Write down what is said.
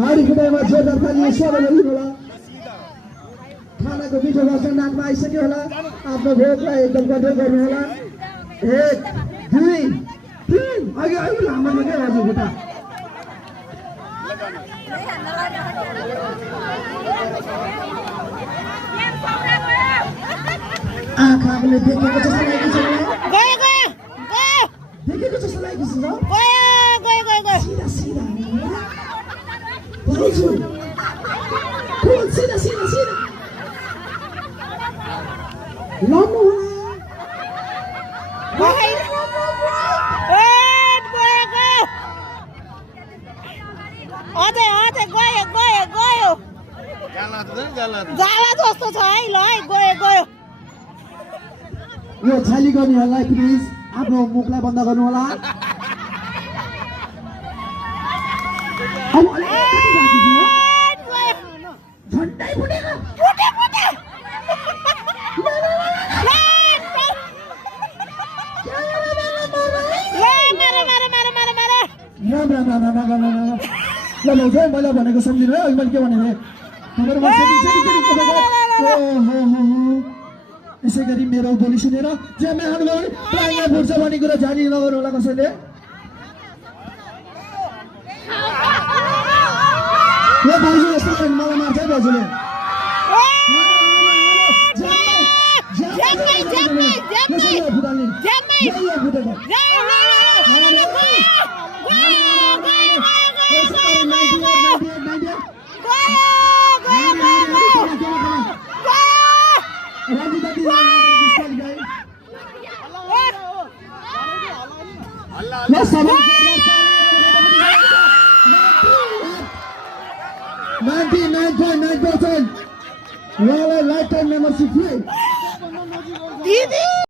हाडी खुदाइमा जोरदार ताली स्वागत गर्नु होला। खानाको मिठो वासन नाकमा आइसक्यो होला। आफ्नो भोकलाई एकदम कन्ट्रोल गर्नु होला। 1 2 3 अघि अघि हाम्रो के गर्छ खुट्टा आँखाले देखेको जस्तो लागेको छ। गयो गयो गयो देखेको जस्तो लागेको छ। गयो गयो गयो गयो सिधा सिधा Bonjour. Cool, sida. Lamu. Wait, go. Ate, गयो. गाला जस्तो छ है ल है गयो. यो छाली गर्नेहरुलाई प्लिज आफ्नो मुखलाई बन्द गर्नु होला। झन्डै फुटेको फुटे मैले भनेको सम्झिनु है। मैले के भनेको यसै गरी मेरो बोली सुनेर प्राय फुट्छ भन्ने कुरा जानी नगर्नु होला कसैले। यो भाइजू यस्तो मलाई मार्छ है भाइजूले। $99.9 lifetime membership free.